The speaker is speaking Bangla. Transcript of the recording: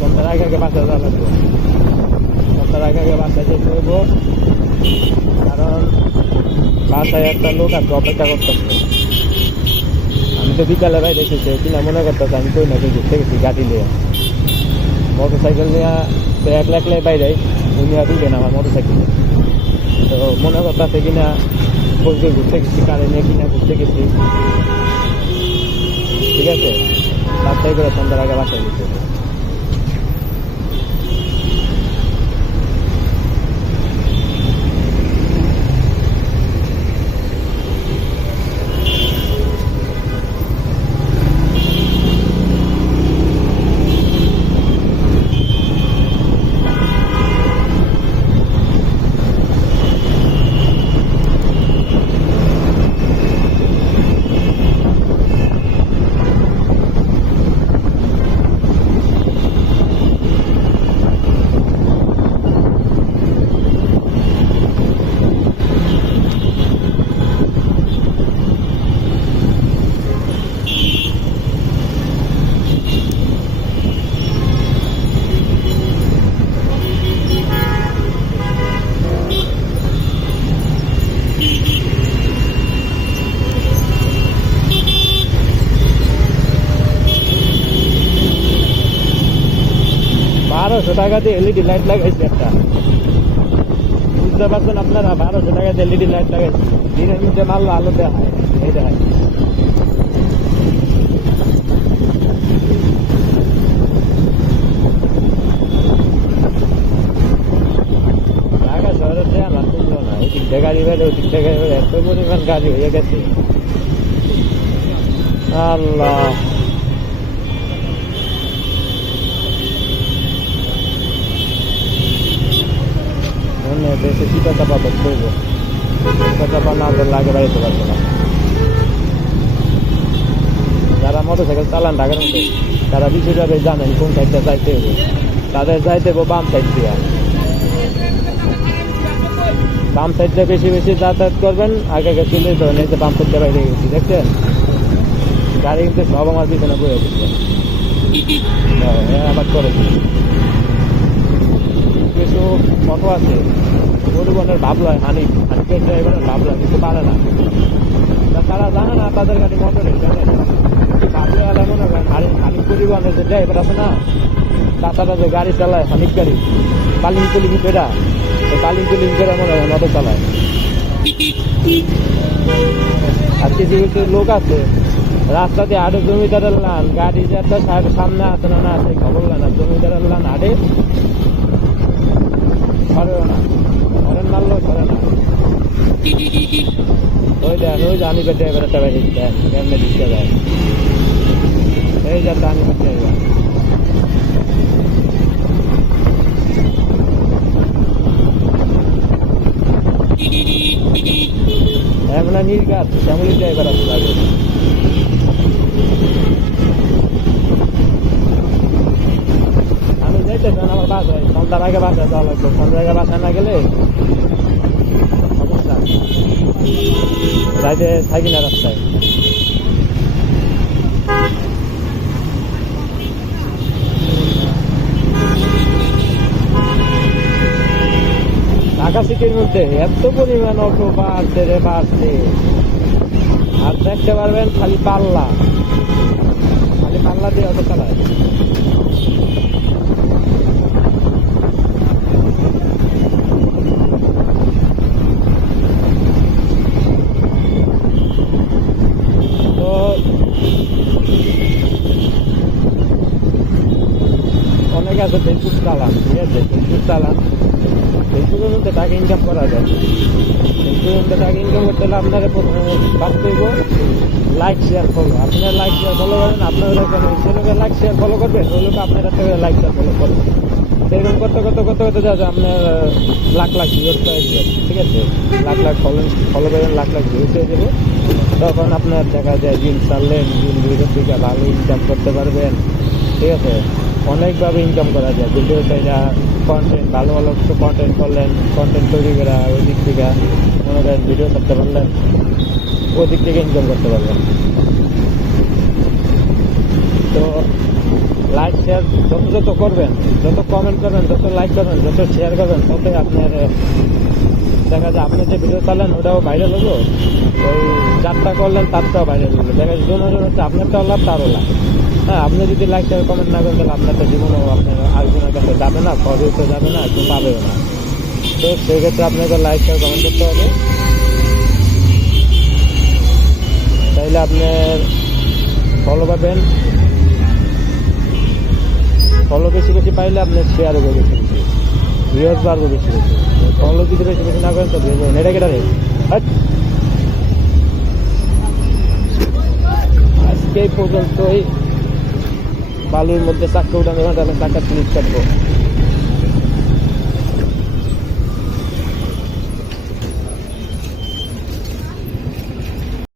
সন্ধ্যার আগে আগে বাসা যাওয়া লাগবে, সন্ধ্যার আগে আগে বাসায় যেতে হইব, কারণ বাসায় একটা লোক আছে অপেক্ষা করতেছে। আমি তো বিকালে বাইরে এসেছি কিনা মনে করতেছে আমি কই না কই ঘুরতে গেছি গাড়ি নিয়ে, মোটর সাইকেল নিয়ে তো একলা একলাই বাইরে উনি আর উঠে না আমার মোটর সাইকেলে। তো মনে করতেছে কিনা বলতে ঘুরতে গেছি, গাড়ি নিয়ে কিনা ঘুরতে গেছি, ঠিক আছে। তার করে সন্ধ্যার আগে বাসায় গেছে। টাকা দিয়ে এলইডি লাইট লাগাইছে একটা, বুঝতে পারছেন আপনারা? 1200 টাকা দিয়ে এলইডি লাইট লাগাইছে, দিনের মধ্যে মারলো আলো দেখায়, এই দেখায়। ঢাকা শহরে আমার শুনলো না, এই দিকটা গাড়ি বেড়ে ওই দিকটা গাড়ি বেড়ে এত পরিমাণ গাড়ি হয়ে গেছে। আল্লাহ, দেশে চিটা চাপা ধরতে হইব, চিটা চাপা না ধরলে আগে বাড়িতে পারবো না। যারা মোটর সাইকেল চালান ঢাকার মধ্যে তারা বিষয়টাকে জানেন কোন সাইডটা যাইতে হবে, তাদের যাইতে হবে বাম সাইড দিয়ে। বাম সাইডটা বেশি বেশি যাতায়াত করবেন, আগে আগে চলে ধরেন এই যে বাম সাইডটা বাইরে গেছি দেখছেন, গাড়ি কিন্তু সব আমার পিছনে বয়ে দিচ্ছে। আবার করে কিছু অটো আছে পরিবহনের ভাবলয়, হানিফের ড্রাইভারের ভাবলয় কিন্তু পারে না, তারা জানে না তাদের গাড়ি মোটরের, জানেন ভাবলওয়ালা মনে করেন হানিফ পরিবহনের যে ড্রাইভার আছে না, তারা যে গাড়ি চালায় হানিফ গাড়ি কালিং কুলিং পেরা, কালিং কুলিং করে মনে হয় মোটর চালায়। আর কিছু কিছু লোক আছে রাস্তা দিয়ে আড়ে জমিদারের লান, গাড়ি যে একটা সামনে আছে না আছে খবর না, জমিদারের লান আড়ে সরেও না, সরেন মারলেও সরে না। ওই দেন ওই হানিফের ড্রাইভার একটা বাইরে দেন কেমনে দিতে যায়, এই যে হানিফের ড্রাইভার। এখন নির্গাত শ্যামলি ড্রাইভার আছে লাগে। আমি যাইতেছেন আমার বাসায়, সন্ধ্যার আগে বাসায় যাওয়া লাগবে, সন্ধ্যার আগে বাসায় না গেলে অবস্থা যাইতে থাকি না রাস্তায়। ঢাকা সিটির মধ্যে এত পরিমাণ অটো বাড়ছে রে বাড়ছে, আর দেখতে পারবেন খালি পাল্লা দিয়ে অটো চালায়। তো অনেকে আছে ফেসবুক চালান, ঠিক আছে, ফেসবুক চালান, ফেসবুকের মধ্যে টাকা ইনকাম করা যায়। ফেসবুকের মধ্যে টাকা ইনকাম করতে হলে আপনারা বাঁচতে হইব লাইক শেয়ার ফলো। আপনারা লাইক শেয়ার ফলো করেন, আপনারা চ্যানেলে লাইক শেয়ার ফলো করবেন, ওই লোক আপনারা লাইক শেয়ার ফলো করবেন। সেরকম করতে করতে করতে করতে যা আপনার লাখ লাখ ভিউজ পেয়ে যাবেন, ঠিক আছে, লাখ লাখ ফলো করবেন, লাখ লাখ ভিউজ পেয়ে যাবে। তখন আপনার দেখা যায় দিন চাললেন, দিন ভিডিও থেকে ভালো ইনকাম করতে পারবেন, ঠিক আছে। অনেকভাবে ইনকাম করা যায় ভিডিও চাইরা, কন্টেন্ট ভালো ভালো কন্টেন্ট করলেন, কন্টেন্ট তৈরি করা, ওই দিক থেকে মনে করেন ভিডিও করতে পারলেন, ওই দিক থেকে ইনকাম করতে পারবেন। তো লাইক শেয়ার যত করবেন, যত কমেন্ট করবেন, যত লাইক করবেন, যত শেয়ার করবেন, ততই আপনার দেখা যায় আপনি যে ভিডিও চালান ওটাও ভাইরাল হলো, ওই যারটা করলেন তারটাও ভাইরাল হলো, দেখা যায় দুজন হচ্ছে আপনারটাও লাভ তারও লাভ। হ্যাঁ, আপনি যদি লাইক শেয়ার কমেন্ট না করেন তাহলে আপনার তো জীবনেও আপনার আরেকজনের কাছে যাবে না, ফলোতে যাবে না, কেউ পাবেও না। তো সেক্ষেত্রে আপনাকে লাইক শেয়ার কমেন্ট করতে হবে। তাইলে আপনার ফলো পাবেন, ফলো বেশি বেশি পাইলে আপনার শেয়ার হবে বেশি বেশি, ভিউজ বাড়বে বেশি বেশি। ফলো যদি বেশি বেশি না করেন তো ভিউজ হবে না। এটা কেটা রে আজকে এই পর্যন্তই। বালুর মধ্যে চাক্কা উঠানো, চাক্কা স্লিপ কাটবো।